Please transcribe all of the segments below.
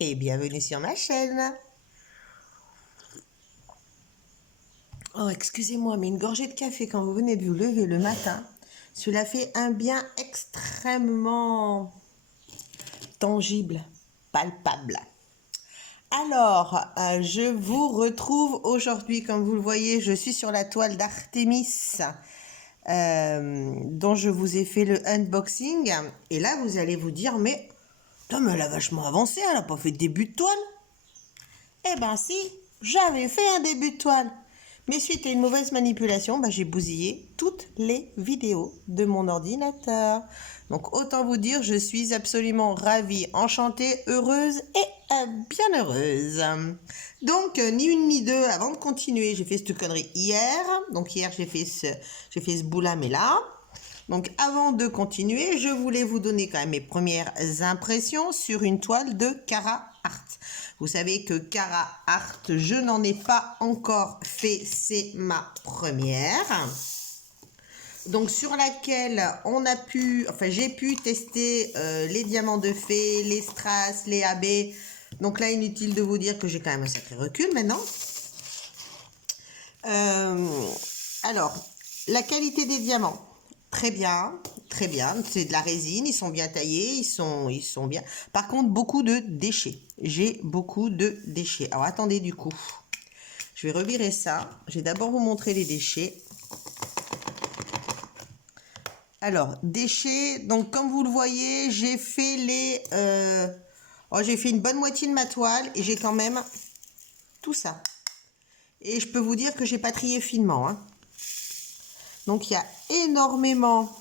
et bienvenue sur ma chaîne. Oh, excusez-moi, mais une gorgée de café quand vous venez de vous lever le matin, cela fait un bien extrêmement tangible, palpable. Alors, je vous retrouve aujourd'hui, comme vous le voyez, je suis sur la toile d'Artémis, dont je vous ai fait le unboxing. Et là, vous allez vous dire, mais elle a vachement avancé, elle n'a pas fait de début de toile. Eh ben si, j'avais fait un début de toile. Mais suite à une mauvaise manipulation, j'ai bousillé toutes les vidéos de mon ordinateur. Donc autant vous dire, je suis absolument ravie, enchantée, heureuse et bien heureuse. Donc ni une ni deux, avant de continuer, j'ai fait cette connerie hier. Donc hier j'ai fait ce boulot là. Donc avant de continuer, je voulais vous donner quand même mes premières impressions sur une toile de Cara Art. Vous savez que Cara Art, je n'en ai pas encore fait, c'est ma première. Donc sur laquelle j'ai pu tester les diamants de fée, les strass, les AB. Donc là, inutile de vous dire que j'ai quand même un sacré recul maintenant. Alors, la qualité des diamants, très bien, très bien. C'est de la résine, ils sont bien taillés, ils sont bien. Par contre, beaucoup de déchets. J'ai beaucoup de déchets. Alors, attendez du coup. Je vais revirer ça. Je vais d'abord vous montrer les déchets. Alors, déchets, donc comme vous le voyez, j'ai fait j'ai fait une bonne moitié de ma toile et j'ai quand même tout ça. Et je peux vous dire que j'ai pas trié finement, hein. Donc, il y a énormément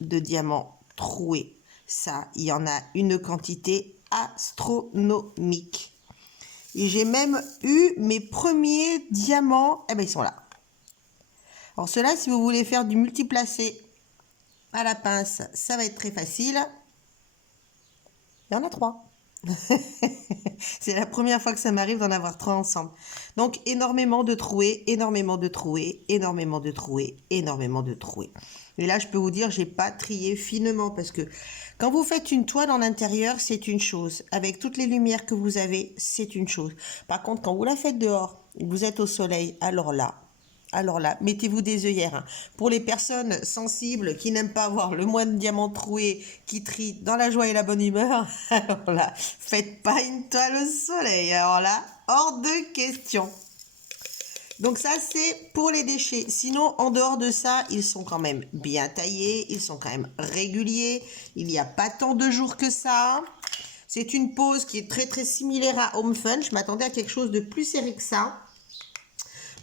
de diamants troués. Ça, il y en a une quantité astronomique. Et j'ai même eu mes premiers diamants. Eh ben, ils sont là. Alors, ceux-là, si vous voulez faire du multiplacé à la pince, ça va être très facile. Il y en a 3. C'est la première fois que ça m'arrive d'en avoir 3 ensemble. Donc, énormément de troués. Et là, je peux vous dire, j'ai pas trié finement parce que quand vous faites une toile en intérieur, c'est une chose. Avec toutes les lumières que vous avez, c'est une chose. Par contre, quand vous la faites dehors, vous êtes au soleil, alors là, mettez-vous des œillères, hein. Pour les personnes sensibles qui n'aiment pas voir le moins de diamants troués, qui trient dans la joie et la bonne humeur, alors là, faites pas une toile au soleil. Alors là, hors de question. Donc ça, c'est pour les déchets. Sinon, en dehors de ça, ils sont quand même bien taillés, ils sont quand même réguliers. Il n'y a pas tant de jours que ça. C'est une pose qui est très très similaire à Home Fun. Je m'attendais à quelque chose de plus serré que ça.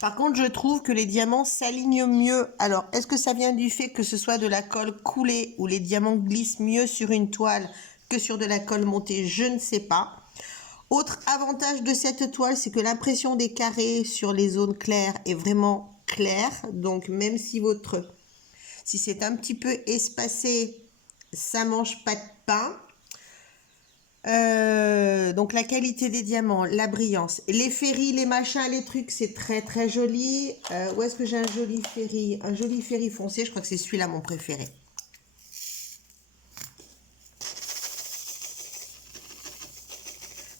Par contre, je trouve que les diamants s'alignent mieux. Alors, est-ce que ça vient du fait que ce soit de la colle coulée ou les diamants glissent mieux sur une toile que sur de la colle montée? Je ne sais pas. Autre avantage de cette toile, c'est que l'impression des carrés sur les zones claires est vraiment claire. Donc, même si c'est un petit peu espacé, ça mange pas de pain. Donc la qualité des diamants, la brillance, les ferries, les machins, les trucs, c'est très très joli. Où est-ce que j'ai un joli ferry? Un joli ferry foncé, je crois que c'est celui-là mon préféré.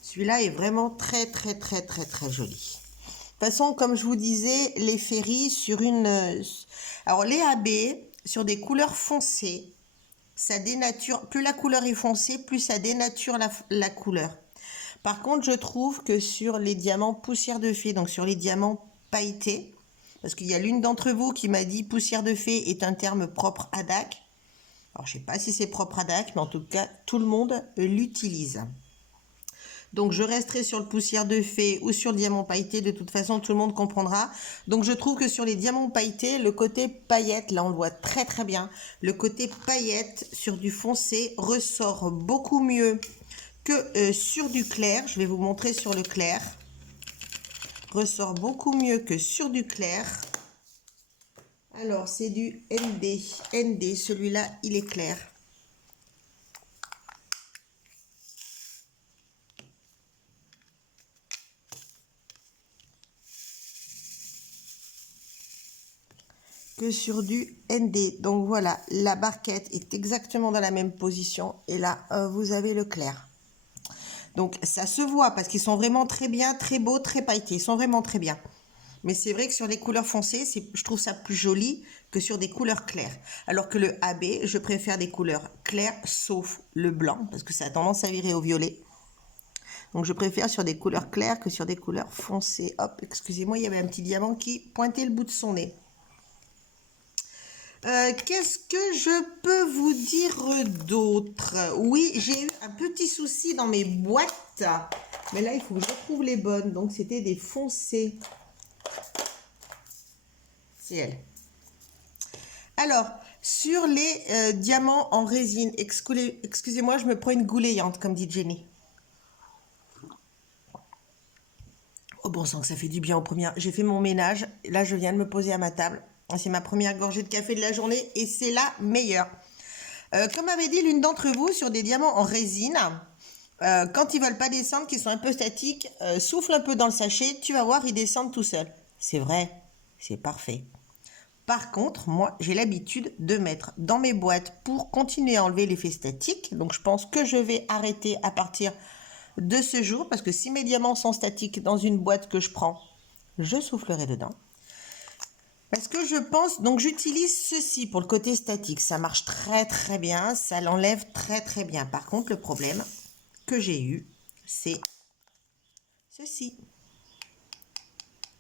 Celui-là est vraiment très très très très très joli. De toute façon, comme je vous disais, les ferries sur une... Alors les AB, sur des couleurs foncées, ça dénature... Plus la couleur est foncée, plus ça dénature la couleur. Par contre, je trouve que sur les diamants poussière de fée, donc sur les diamants pailletés, parce qu'il y a l'une d'entre vous qui m'a dit poussière de fée est un terme propre à DAC. Alors, je ne sais pas si c'est propre à DAC, mais en tout cas, tout le monde l'utilise. Donc, je resterai sur le poussière de fée ou sur le diamant pailleté. De toute façon, tout le monde comprendra. Donc, je trouve que sur les diamants pailletés, le côté paillette, là, on le voit très très bien. Le côté paillette sur du foncé ressort beaucoup mieux que sur du clair. Je vais vous montrer sur le clair. Ressort beaucoup mieux que sur du clair. Alors, c'est du ND. ND, celui-là, il est clair. que sur du ND. Donc voilà, la barquette est exactement dans la même position. Et là, vous avez le clair. Donc ça se voit parce qu'ils sont vraiment très bien, très beaux, très pailletés. Ils sont vraiment très bien. Mais c'est vrai que sur les couleurs foncées, je trouve ça plus joli que sur des couleurs claires. Alors que le AB, je préfère des couleurs claires, sauf le blanc, parce que ça a tendance à virer au violet. Donc je préfère sur des couleurs claires que sur des couleurs foncées. Hop, excusez-moi, il y avait un petit diamant qui pointait le bout de son nez. Qu'est-ce que je peux vous dire d'autre? Oui, j'ai eu un petit souci dans mes boîtes. Mais là, il faut que je retrouve les bonnes. Donc, c'était des foncés. C'est elle. Alors, sur les diamants en résine, excusez-moi, je me prends une goulayante, comme dit Jenny. Oh bon sang que ça fait du bien au premier. J'ai fait mon ménage. Là, je viens de me poser à ma table. C'est ma première gorgée de café de la journée et c'est la meilleure. Comme avait dit l'une d'entre vous, sur des diamants en résine, quand ils veulent pas descendre, qu'ils sont un peu statiques, souffle un peu dans le sachet, tu vas voir, ils descendent tout seuls. C'est vrai, c'est parfait. Par contre, moi, j'ai l'habitude de mettre dans mes boîtes pour continuer à enlever l'effet statique. Donc, je pense que je vais arrêter à partir de ce jour, parce que si mes diamants sont statiques dans une boîte que je prends, je soufflerai dedans. Parce que je pense, donc j'utilise ceci pour le côté statique. Ça marche très très bien, ça l'enlève très très bien. Par contre, le problème que j'ai eu, c'est ceci.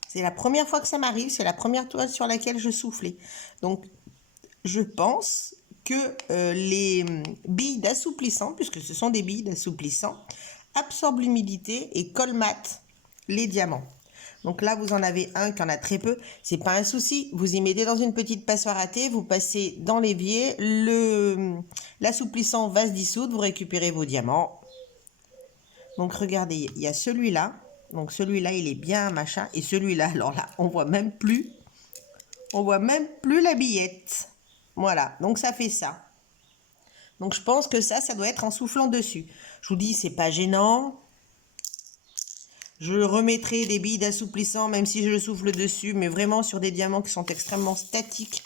C'est la première fois que ça m'arrive, c'est la première toile sur laquelle je soufflais. Donc, je pense que les billes d'assouplissant, puisque ce sont des billes d'assouplissant, absorbent l'humidité et colmatent les diamants. Donc là, vous en avez un qui en a très peu. C'est pas un souci. Vous y mettez dans une petite passoire à thé, vous passez dans l'évier, l'assouplissant va se dissoudre, vous récupérez vos diamants. Donc regardez, il y a celui-là. Donc celui-là, il est bien machin. Et celui-là, alors là, on voit même plus la billette. Voilà, donc ça fait ça. Donc je pense que ça doit être en soufflant dessus. Je vous dis, c'est pas gênant. Je remettrai des billes d'assouplissant, même si je le souffle dessus, mais vraiment sur des diamants qui sont extrêmement statiques.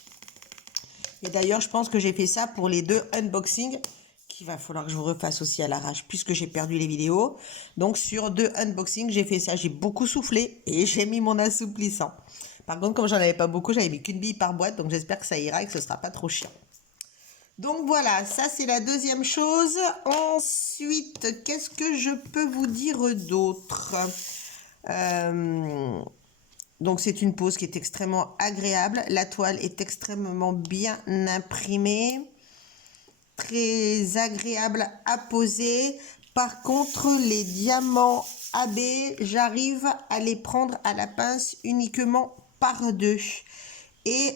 Et d'ailleurs, je pense que j'ai fait ça pour les 2 unboxings, qu'il va falloir que je vous refasse aussi à l'arrache, puisque j'ai perdu les vidéos. Donc sur 2 unboxings, j'ai fait ça. J'ai beaucoup soufflé et j'ai mis mon assouplissant. Par contre, comme j'en avais pas beaucoup, j'avais mis qu'une bille par boîte, donc j'espère que ça ira et que ce sera pas trop chiant. Donc voilà, ça c'est la deuxième chose. Ensuite, qu'est-ce que je peux vous dire d'autre? Donc c'est une pose qui est extrêmement agréable. La toile est extrêmement bien imprimée. Très agréable à poser. Par contre, les diamants AB, j'arrive à les prendre à la pince uniquement par 2. Et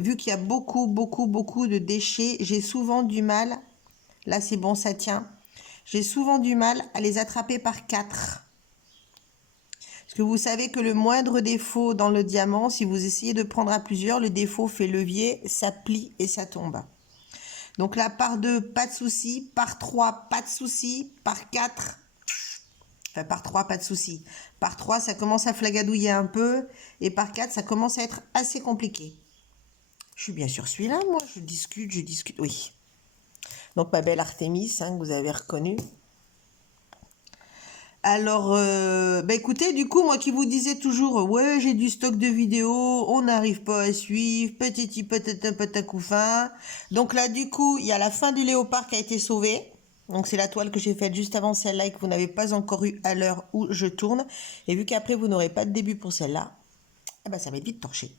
vu qu'il y a beaucoup de déchets, j'ai souvent du mal, là c'est bon, ça tient, j'ai souvent du mal à les attraper par 4. Parce que vous savez que le moindre défaut dans le diamant, si vous essayez de prendre à plusieurs, le défaut fait levier, ça plie et ça tombe. Donc là, par 2, pas de souci, par 3, pas de souci, par 4... Enfin, par 3, pas de souci. Par 3, ça commence à flagadouiller un peu. Et par 4, ça commence à être assez compliqué. Je suis bien sur celui-là, moi. Je discute. Oui. Donc, ma belle Artémis, hein, que vous avez reconnue. Alors, écoutez, du coup, moi qui vous disais toujours, ouais, j'ai du stock de vidéos, on n'arrive pas à suivre, petit patatin couffin. Donc là, du coup, il y a la fin du léopard qui a été sauvée. Donc c'est la toile que j'ai faite juste avant celle-là et que vous n'avez pas encore eu à l'heure où je tourne. Et vu qu'après vous n'aurez pas de début pour celle-là, eh ben, ça va être vite torché.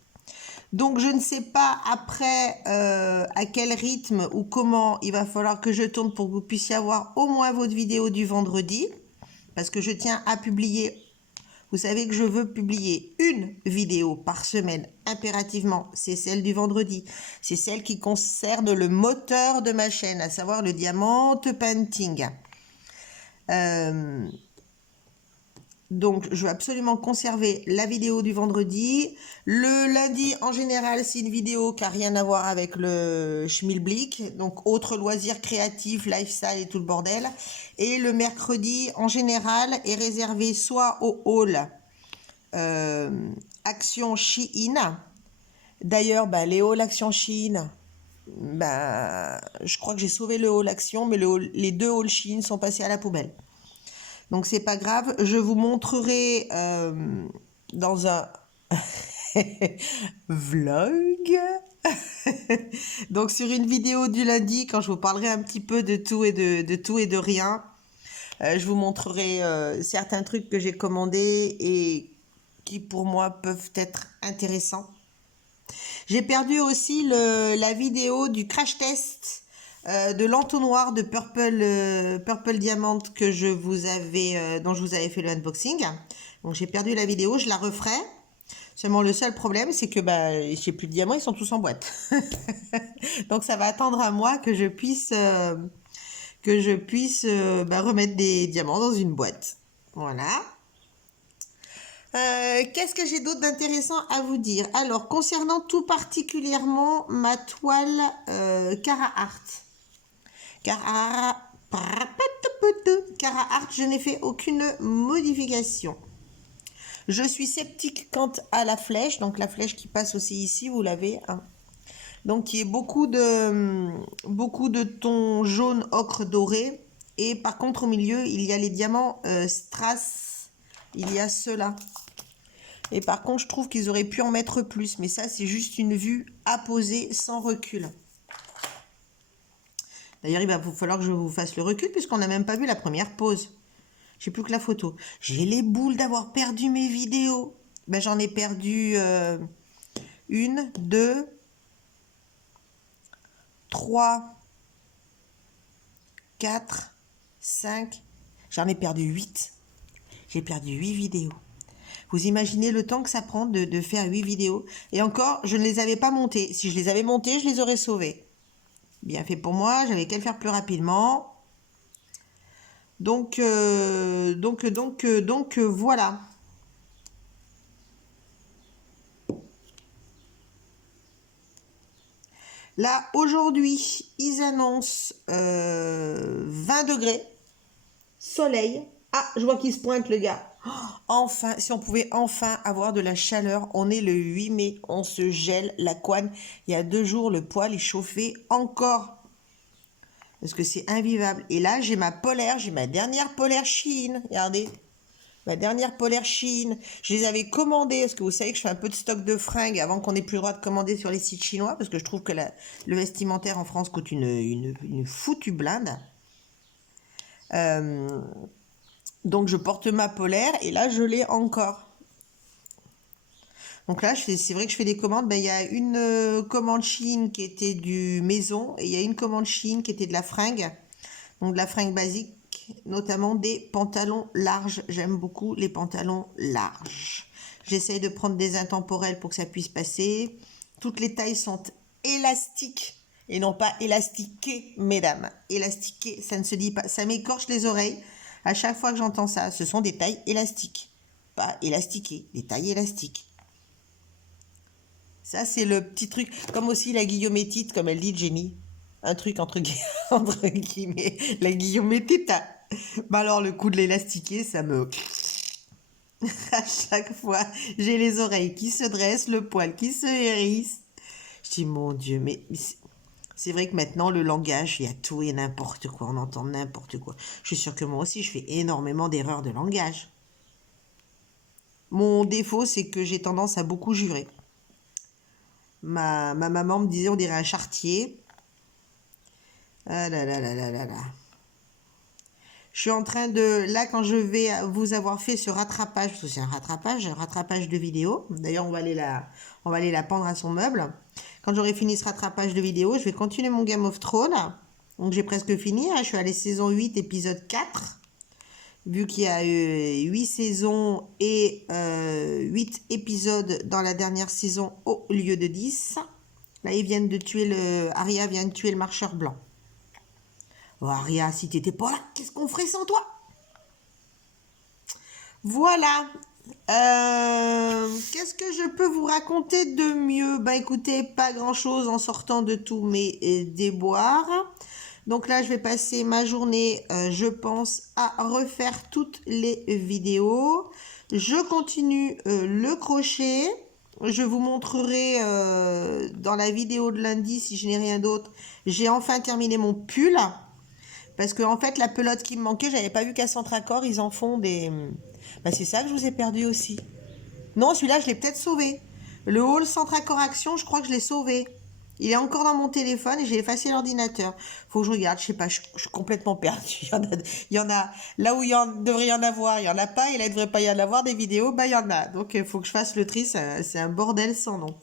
Donc je ne sais pas après à quel rythme ou comment il va falloir que je tourne pour que vous puissiez avoir au moins votre vidéo du vendredi. Parce que je tiens à publier. Vous savez que je veux publier une vidéo par semaine impérativement. C'est celle du vendredi. C'est celle qui concerne le moteur de ma chaîne, à savoir le diamant painting. Donc, je veux absolument conserver la vidéo du vendredi. Le lundi, en général, c'est une vidéo qui n'a rien à voir avec le schmilblick. Donc, autre loisirs créatifs, lifestyle et tout le bordel. Et le mercredi, en général, est réservé soit au haul Action Shein, D'ailleurs, bah, les hauls Action Chine, bah, je crois que j'ai sauvé le haul Action, mais les deux hauls Chine sont passés à la poubelle. Donc c'est pas grave, je vous montrerai dans un vlog. Donc sur une vidéo du lundi, quand je vous parlerai un petit peu de tout et de tout et de rien, je vous montrerai certains trucs que j'ai commandés et qui pour moi peuvent être intéressants. J'ai perdu aussi la vidéo du crash test de l'entonnoir de Purple Diamond que dont je vous avais fait le unboxing. Donc j'ai perdu la vidéo, je la referai. Seulement le seul problème, c'est que bah, j'ai plus de diamants, ils sont tous en boîte. Donc ça va attendre un mois que je puisse bah, remettre des diamants dans une boîte. Voilà. Qu'est-ce que j'ai d'autre d'intéressant à vous dire? Alors, concernant tout particulièrement ma toile Cara Art. Cara Art, je n'ai fait aucune modification. Je suis sceptique quant à la flèche, donc la flèche qui passe aussi ici, vous l'avez. Hein. Donc, qui est beaucoup de tons jaune, ocre, doré. Et par contre, au milieu, il y a les diamants strass. Il y a ceux-là. Et par contre, je trouve qu'ils auraient pu en mettre plus. Mais ça, c'est juste une vue à poser sans recul. D'ailleurs, il va falloir que je vous fasse le recul puisqu'on n'a même pas vu la première pose. J'ai plus que la photo. J'ai les boules d'avoir perdu mes vidéos. Ben, j'en ai perdu une, deux, trois, quatre, cinq. J'en ai perdu 8. J'ai perdu 8 vidéos. Vous imaginez le temps que ça prend de faire 8 vidéos. Et encore, je ne les avais pas montées. Si je les avais montées, je les aurais sauvées. Bien fait pour moi, j'avais qu'à le faire plus rapidement. Donc voilà. Là, aujourd'hui, ils annoncent 20 degrés, soleil. Ah, je vois qu'il se pointe le gars. Enfin, si on pouvait enfin avoir de la chaleur, on est le 8 mai, on se gèle la couenne. Il y a 2 jours, le poil est chauffé encore. Parce que c'est invivable. Et là, j'ai ma polaire, j'ai ma dernière polaire Shein. Regardez, ma dernière polaire Shein. Je les avais commandées, parce que vous savez que je fais un peu de stock de fringues avant qu'on ait plus le droit de commander sur les sites chinois, parce que je trouve que le vestimentaire en France coûte une foutue blinde. Donc je porte ma polaire et là je l'ai encore. Donc là c'est vrai que je fais des commandes. Ben, il y a une commande Shein qui était du maison et il y a une commande Shein qui était de la fringue. Donc de la fringue basique, notamment des pantalons larges. J'aime beaucoup les pantalons larges. J'essaye de prendre des intemporels pour que ça puisse passer. Toutes les tailles sont élastiques et non pas élastiquées, mesdames. Élastiquées, ça ne se dit pas. Ça m'écorche les oreilles. À chaque fois que j'entends ça, ce sont des tailles élastiques. Pas élastiquées, des tailles élastiques. Ça, c'est le petit truc. Comme aussi la guillaumétite, comme elle dit Jenny. Un truc entre guillemets. La guillaumétite. Bah alors, le coup de l'élastiquer, ça me... À chaque fois, j'ai les oreilles qui se dressent, le poil qui se hérisse. Je dis, mon Dieu, mais c'est vrai que maintenant, le langage, il y a tout et n'importe quoi. On entend n'importe quoi. Je suis sûre que moi aussi, je fais énormément d'erreurs de langage. Mon défaut, c'est que j'ai tendance à beaucoup jurer. Ma maman me disait, on dirait un charretier. Ah là là là là là là. Je suis en train de... Là, quand je vais vous avoir fait ce rattrapage, parce que c'est un rattrapage de vidéo. D'ailleurs, on va aller la pendre à son meuble. Quand j'aurai fini ce rattrapage de vidéo, je vais continuer mon Game of Thrones. Donc, j'ai presque fini. Hein. Je suis allée saison 8, épisode 4. Vu qu'il y a 8 saisons et 8 épisodes dans la dernière saison au lieu de 10. Là, Arya vient de tuer le marcheur blanc. Oh, Arya, si t'étais pas là, qu'est-ce qu'on ferait sans toi? Voilà. Qu'est-ce que je peux vous raconter de mieux? Bah écoutez, pas grand-chose en sortant de tous mes déboires. Donc là, je vais passer ma journée, je pense, à refaire toutes les vidéos. Je continue le crochet. je vous montrerai dans la vidéo de lundi, si je n'ai rien d'autre. J'ai enfin terminé mon pull. Parce que en fait, la pelote qui me manquait, j'avais pas vu qu'à Centracor, ils en font des... Bah, c'est ça que je vous ai perdu aussi. Non, celui-là, je l'ai peut-être sauvé. Le haul Centracor Action, je crois que je l'ai sauvé. Il est encore dans mon téléphone et j'ai effacé l'ordinateur. Faut que je regarde, je sais pas, je suis complètement perdue. Il y en a, là où devrait y en avoir, il y en a pas, et là il devrait pas y en avoir des vidéos, bah il y en a. Donc il faut que je fasse le tri, c'est un bordel sans nom.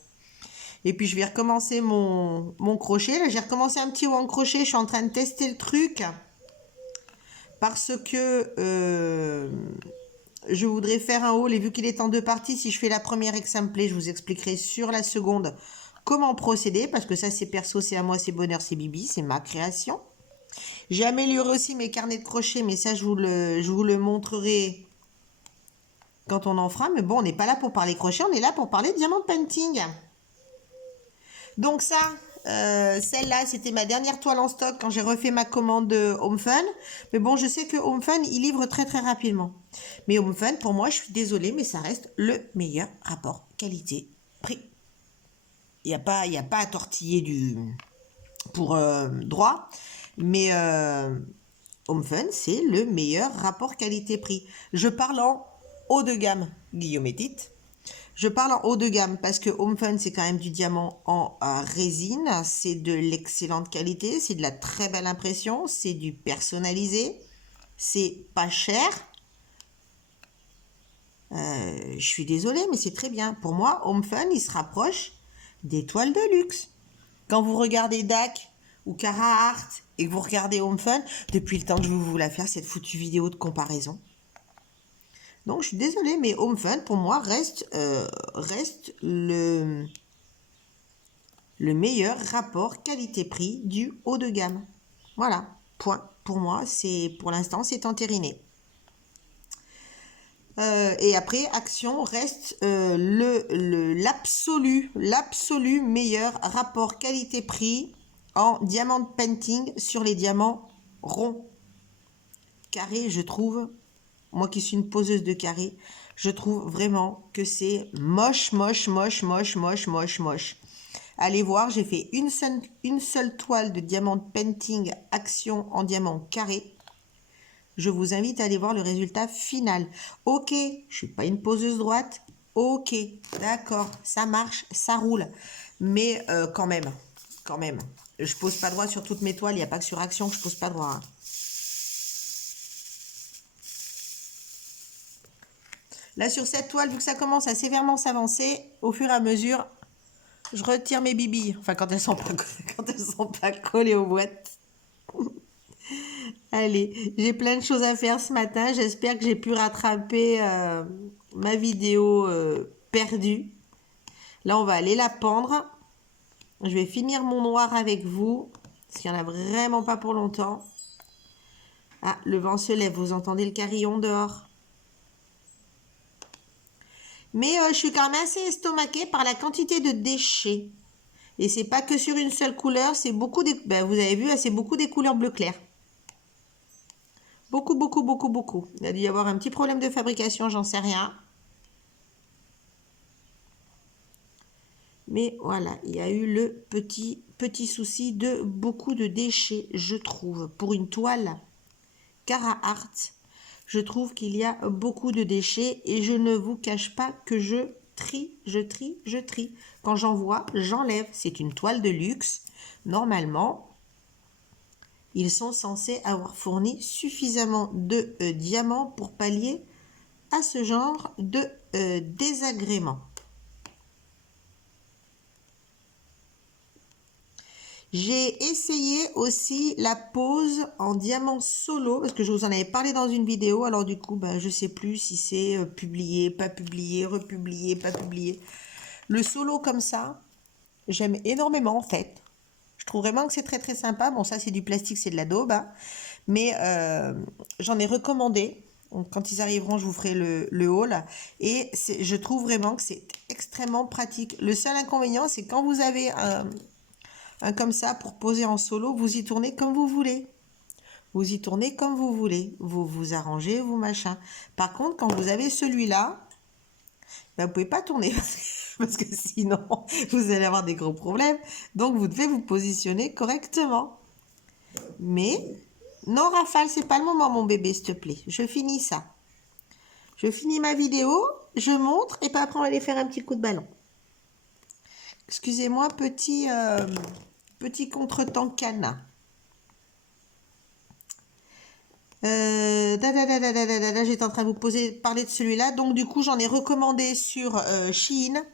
Et puis je vais recommencer mon crochet. Là, j'ai recommencé un petit haut en crochet, je suis en train de tester le truc. Parce que je voudrais faire un haul et vu qu'il est en deux parties, si je fais la première et que ça me plaît, je vous expliquerai sur la seconde comment procéder, parce que ça c'est perso, c'est à moi, c'est bonheur, c'est Bibi, c'est ma création. J'ai amélioré aussi mes carnets de crochet, mais ça je vous le montrerai quand on en fera. Mais bon, on n'est pas là pour parler crochet, on est là pour parler diamant painting. Donc ça, celle-là, c'était ma dernière toile en stock quand j'ai refait ma commande de Home Fun. Mais bon, je sais que Home Fun, il livre très très rapidement. Mais Home Fun, pour moi, je suis désolée, mais ça reste le meilleur rapport qualité-prix. Il n'y a pas à tortiller pour droit. Mais Home Fun, c'est le meilleur rapport qualité-prix. Je parle en haut de gamme, Guillaume et Tite. Je parle en haut de gamme parce que Home Fun, c'est quand même du diamant en résine. C'est de l'excellente qualité, c'est de la très belle impression, c'est du personnalisé, c'est pas cher. Je suis désolée, mais c'est très bien. Pour moi, Home Fun, il se rapproche des toiles de luxe. Quand vous regardez DAC ou Cara Art et que vous regardez Home Fun, depuis le temps que je veux vous la faire, cette foutue vidéo de comparaison. Donc, je suis désolée, mais Home Fun, pour moi, reste le meilleur rapport qualité-prix du haut de gamme. Voilà, point. Pour moi, pour l'instant, c'est entériné. Et après, Action reste l'absolu meilleur rapport qualité-prix en diamant painting sur les diamants ronds. Carrés, je trouve... Moi qui suis une poseuse de carré, je trouve vraiment que c'est moche. Allez voir, j'ai fait une seule toile de diamant painting Action en diamant carré. Je vous invite à aller voir le résultat final. Ok, je ne suis pas une poseuse droite. Ok, d'accord, ça marche, ça roule. Mais quand même. Je pose pas droit sur toutes mes toiles, il n'y a pas que sur Action que je pose pas droit. Hein. Là, sur cette toile, vu que ça commence à sévèrement s'avancer, au fur et à mesure, je retire mes bibilles. Enfin, quand elles sont pas collées aux boîtes. Allez, j'ai plein de choses à faire ce matin. J'espère que j'ai pu rattraper ma vidéo perdue. Là, on va aller la pendre. Je vais finir mon noir avec vous, parce qu'il n'y en a vraiment pas pour longtemps. Ah, le vent se lève. Vous entendez le carillon dehors? Mais je suis quand même assez estomaquée par la quantité de déchets. Et c'est pas que sur une seule couleur, c'est beaucoup des... Ben, vous avez vu, c'est beaucoup des couleurs bleu clair. Beaucoup. Il a dû y avoir un petit problème de fabrication, j'en sais rien. Mais voilà, il y a eu le petit souci de beaucoup de déchets, je trouve. Pour une toile Cara Art, je trouve qu'il y a beaucoup de déchets et je ne vous cache pas que je trie. Quand j'en vois, j'enlève. C'est une toile de luxe. Normalement, ils sont censés avoir fourni suffisamment de diamants pour pallier à ce genre de désagrément. J'ai essayé aussi la pose en diamant solo, parce que je vous en avais parlé dans une vidéo, alors du coup, je ne sais plus si c'est publié, pas publié, republié, pas publié. Le solo comme ça, j'aime énormément en fait. Je trouve vraiment que c'est très très sympa. Bon, ça c'est du plastique, c'est de la daube, hein. Mais j'en ai recommandé. Donc, quand ils arriveront, je vous ferai le haul. Et je trouve vraiment que c'est extrêmement pratique. Le seul inconvénient, c'est quand vous avez un comme ça pour poser en solo, vous y tournez comme vous voulez. Vous vous arrangez, vous machin. Par contre, quand vous avez celui-là, vous pouvez pas tourner. parce que sinon, vous allez avoir des gros problèmes. Donc, vous devez vous positionner correctement. Mais, non, Rafale, c'est pas le moment, mon bébé, s'il te plaît. Je finis ça. Je finis ma vidéo, je montre, et puis après, on va aller faire un petit coup de ballon. Excusez-moi, petit contretemps canard. J'étais en train de vous parler de celui-là. Donc, du coup, j'en ai recommandé sur Shein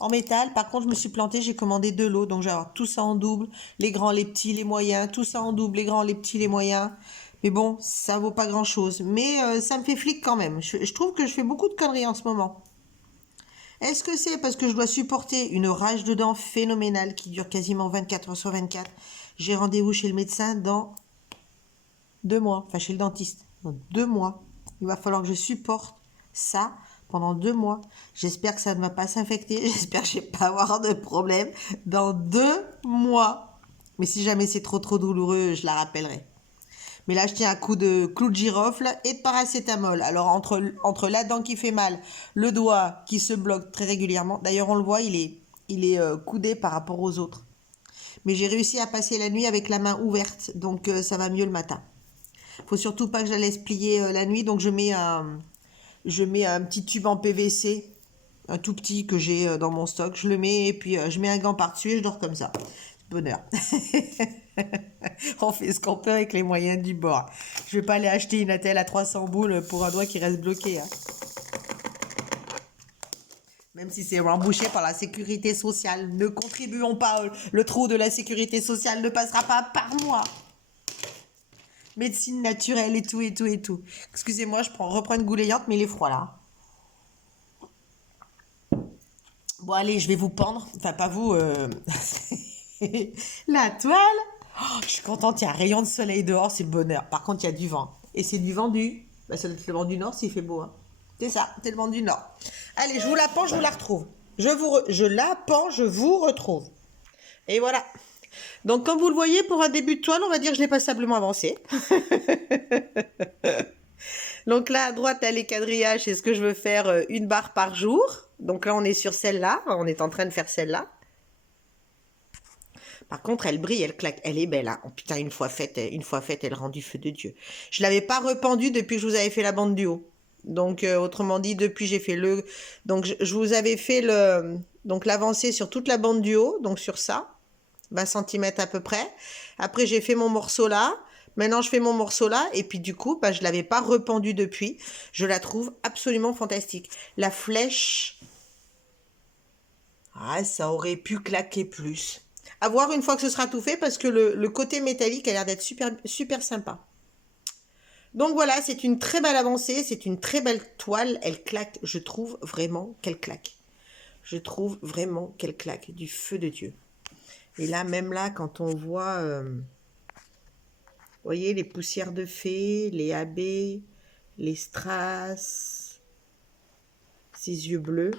en métal. Par contre, je me suis plantée, j'ai commandé de l'eau. Donc, j'ai tout ça en double. Les grands, les petits, les moyens. Tout ça en double. Les grands, les petits, les moyens. Mais bon, ça vaut pas grand-chose. Mais ça me fait flic quand même. Je trouve que je fais beaucoup de conneries en ce moment. Est-ce que c'est parce que je dois supporter une rage de dents phénoménale qui dure quasiment 24 heures sur 24? J'ai rendez-vous chez le médecin dans 2 mois, enfin chez le dentiste, dans 2 mois. Il va falloir que je supporte ça pendant 2 mois. J'espère que ça ne va pas s'infecter. J'espère que je ne vais pas avoir de problème dans 2 mois. Mais si jamais c'est trop douloureux, je la rappellerai. Mais là, je tiens un coup de clou de girofle et de paracétamol. Alors, entre la dent qui fait mal, le doigt qui se bloque très régulièrement. D'ailleurs, on le voit, il est coudé par rapport aux autres. Mais j'ai réussi à passer la nuit avec la main ouverte. Donc, ça va mieux le matin. Faut surtout pas que je la laisse plier la nuit. Donc, je mets un petit tube en PVC. Un tout petit que j'ai dans mon stock. Je le mets et puis je mets un gant par-dessus et je dors comme ça. Bonheur. On fait ce qu'on peut avec les moyens du bord. Je vais pas aller acheter une attelle à 300 boules pour un doigt qui reste bloqué. Hein. Même si c'est rembouché par la sécurité sociale. Ne contribuons pas. Le trou de la sécurité sociale ne passera pas par moi. Médecine naturelle et tout, et tout, et tout. Excusez-moi, reprends une goulayante, mais il est froid là. Bon, allez, je vais vous pendre. Enfin, pas vous. La toile. Oh, je suis contente, il y a un rayon de soleil dehors, c'est le bonheur. Par contre, il y a du vent. Et c'est du vent du... Bah, ça doit être le vent du nord s'il fait beau. Hein. C'est ça, c'est le vent du nord. Allez, je vous la pends, je vous la retrouve. Je la pends, je vous retrouve. Et voilà. Donc, comme vous le voyez, pour un début de toile, on va dire que je l'ai passablement avancé. Donc là, à droite, elle est quadrillage, c'est ce que je veux faire une barre par jour. Donc là, on est sur celle-là, on est en train de faire celle-là. Par contre, elle brille, elle claque, elle est belle. Hein. Oh, putain, une fois faite, elle rend du feu de Dieu. Je l'avais pas rependue depuis que je vous avais fait la bande du haut. Donc, autrement dit, depuis j'ai fait le... Donc, je vous avais fait donc l'avancée sur toute la bande du haut, donc sur ça, 20 cm à peu près. Après, j'ai fait mon morceau là. Maintenant, je fais mon morceau là. Et puis, du coup, je l'avais pas rependue depuis. Je la trouve absolument fantastique. La flèche... Ah, ça aurait pu claquer plus. À voir une fois que ce sera tout fait parce que le côté métallique a l'air d'être super, super sympa. Donc voilà, c'est une très belle avancée, c'est une très belle toile. Elle claque, je trouve vraiment qu'elle claque. Je trouve vraiment qu'elle claque, du feu de Dieu. Et là, même là, quand on voit, vous voyez, les poussières de fée, les abeilles, les strass, ses yeux bleus.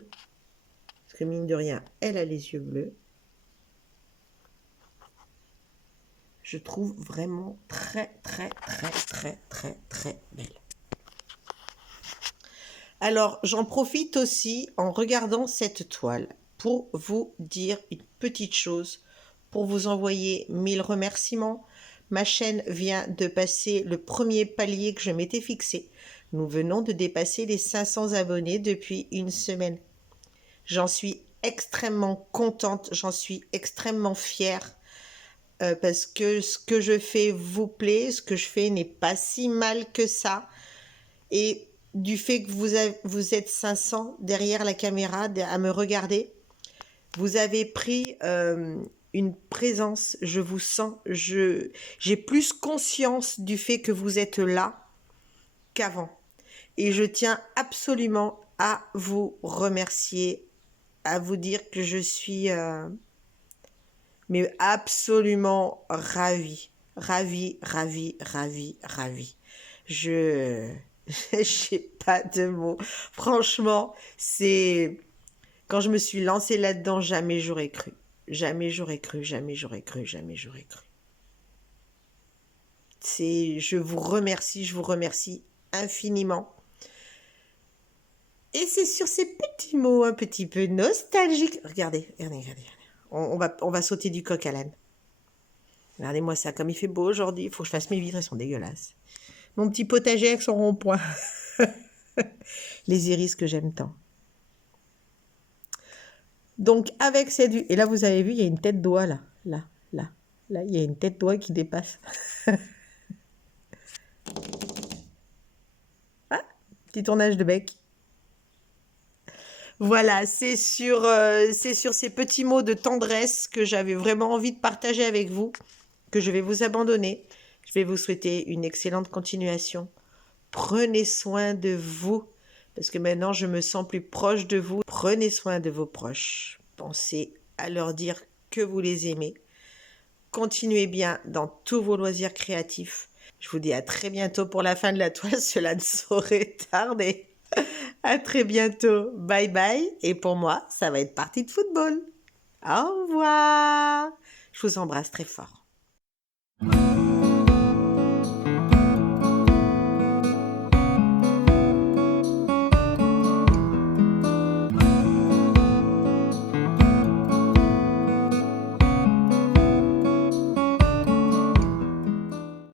Parce que mine de rien, elle a les yeux bleus. Je trouve vraiment très belle. Alors, j'en profite aussi en regardant cette toile pour vous dire une petite chose, pour vous envoyer 1000 remerciements. Ma chaîne vient de passer le premier palier que je m'étais fixé. Nous venons de dépasser les 500 abonnés depuis une semaine. J'en suis extrêmement contente, j'en suis extrêmement fière. Parce que ce que je fais vous plaît, ce que je fais n'est pas si mal que ça. Et du fait que vous êtes 500 derrière la caméra à me regarder, vous avez pris une présence, je vous sens, j'ai plus conscience du fait que vous êtes là qu'avant. Et je tiens absolument à vous remercier, à vous dire que je suis... mais absolument ravie. Ravie. Je j'ai pas de mots. Franchement, c'est quand je me suis lancée là-dedans, jamais j'aurais cru. Jamais j'aurais cru. Je vous remercie infiniment. Et c'est sur ces petits mots un petit peu nostalgiques. Regardez, regardez, regardez. On va sauter du coq à l'âne. Regardez-moi ça, comme il fait beau aujourd'hui, il faut que je fasse mes vitres, elles sont dégueulasses. Mon petit potager avec son rond-point. Les iris que j'aime tant. Donc avec cette vue, et là vous avez vu, il y a une tête d'oie là, là, il y a une tête d'oie qui dépasse. Ah, petit tournage de bec. Voilà, c'est sur ces petits mots de tendresse que j'avais vraiment envie de partager avec vous, que je vais vous abandonner. Je vais vous souhaiter une excellente continuation. Prenez soin de vous, parce que maintenant je me sens plus proche de vous. Prenez soin de vos proches. Pensez à leur dire que vous les aimez. Continuez bien dans tous vos loisirs créatifs. Je vous dis à très bientôt pour la fin de la toile, cela ne saurait tarder. À très bientôt. Bye bye. Et pour moi, ça va être partie de football. Au revoir. Je vous embrasse très fort.